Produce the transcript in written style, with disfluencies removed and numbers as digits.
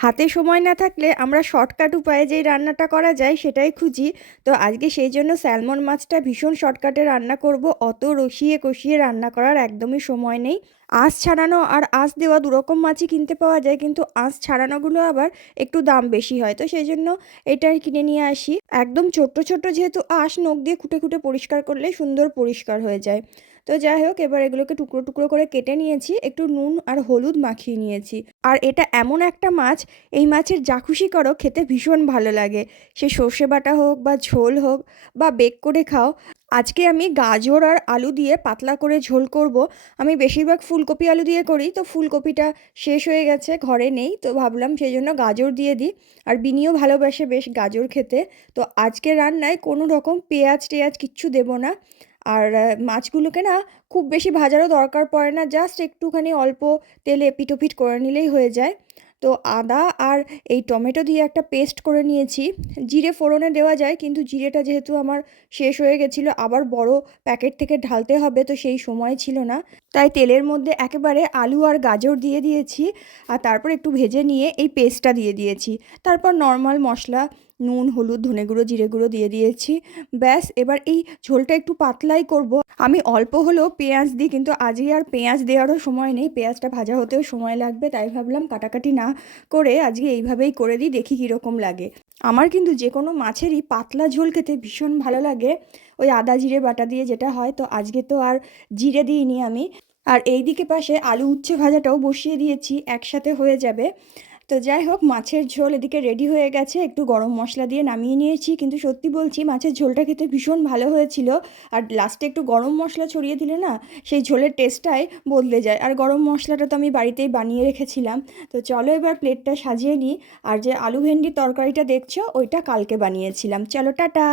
হাতে সময় না থাকলে আমরা শর্টকাট উপায়ে যেই রান্নাটা করা যায় সেটাই খুঁজি। তো আজকে সেই জন্য স্যালমন মাছটা ভীষণ শর্টকাটে রান্না করব। অত রসিয়ে কষিয়ে রান্না করার একদমই সময় নেই। আঁশ ছাড়ানো আর আঁশ দেওয়া দুরকম মাছই কিনতে পাওয়া যায়, কিন্তু আঁশ ছাড়ানোগুলো আবার একটু দাম বেশি হয়, তো সেই জন্য এটাই কিনে নিয়ে আসি। একদম ছোট্ট ছোট্ট যেহেতু আঁশ, নখ দিয়ে খুঁটে খুঁটে পরিষ্কার করলে সুন্দর পরিষ্কার হয়ে যায়। তো যাই হোক, এবার এগুলোকে টুকরো টুকরো করে কেটে নিয়েছি, একটু নুন আর হলুদ মাখিয়ে নিয়েছি। আর এটা এমন একটা মাছ, এই মাছের যা খুশি করো খেতে ভীষণ ভালো লাগে। সে সর্ষে বাটা হোক বা ঝোল হোক বা বেক করে খাও। আজকে আমি গাজর আর আলু দিয়ে পাতলা করে ঝোল করব। আমি বেশিরভাগ ফুলকপি আলু দিয়ে করি, তো ফুলকপিটা শেষ হয়ে গেছে, ঘরে নেই, তো ভাবলাম সেই জন্য গাজর দিয়ে দিই। আর বিনিও ভালোবাসে বেশ গাজর খেতে। তো আজকে রান্নায় কোনো রকম পেঁয়াজ টেয়াজ কিচ্ছু দেবো না। আর মাছগুলোকে না খুব বেশি ভাজারও দরকার পড়ে না, জাস্ট একটুখানি অল্প তেলে এপিটোপিট করে নিলেই হয়ে যায়। তো আদা আর এই টমেটো দিয়ে একটা পেস্ট করে নিয়েছি। জিরে ফোড়নে দেওয়া যায়, কিন্তু জিরেটা যেহেতু আমার শেষ হয়ে গেছিলো, আবার বড় প্যাকেট থেকে ঢালতে হবে, তো সেই সময় ছিল না। তাই তেলের মধ্যে একেবারে আলু আর গাজর দিয়ে দিয়েছি। আর তারপর একটু ভেজে নিয়ে এই পেস্টটা দিয়ে দিয়েছি। তারপর নর্মাল মশলা, নুন, হলুদ, ধনে গুঁড়ো, জিরে গুঁড়ো দিয়ে দিয়েছি। ব্যাস, এবার এই ঝোলটা একটু পাতলাই করব। আমি অল্প হলেও পেঁয়াজ দিই, কিন্তু আজকে আর পেঁয়াজ দেওয়ারও সময় নেই, পেঁয়াজটা ভাজা হতেও সময় লাগবে, তাই ভাবলাম কাটাকাটি না করে আজকে এইভাবেই করে দিই, দেখি কীরকম লাগে। আমার কিন্তু যে কোনো মাছেরই পাতলা ঝোল খেতে ভীষণ ভালো লাগে, ওই আদা জিরে বাটা দিয়ে যেটা হয়। তো আজকে তো আর জিরে দিইনি আমি। আর এই দিকে পাশে আলু উচ্ছে ভাজাটাও বসিয়ে দিয়েছি, একসাথে হয়ে যাবে। তো যাই হোক, মাছের ঝোল এদিকে রেডি হয়ে গেছে, একটু গরম মশলা দিয়ে নামিয়ে নিয়েছি। কিন্তু সত্যি বলছি, মাছের ঝোলটা খেতে ভীষণ ভালো হয়েছিল। আর লাস্টে একটু গরম মশলা ছড়িয়ে দিলে না, সেই ঝোলের টেস্টটাই বদলে যায়। আর গরম মশলাটা তো আমি বাড়িতেই বানিয়ে রেখেছিলাম। তো চলো এবার প্লেটটা সাজিয়ে নিই। আর যে আলু ভেন্ডির তরকারিটা দেখছো, ওইটা কালকে বানিয়েছিলাম। চলো টাটা।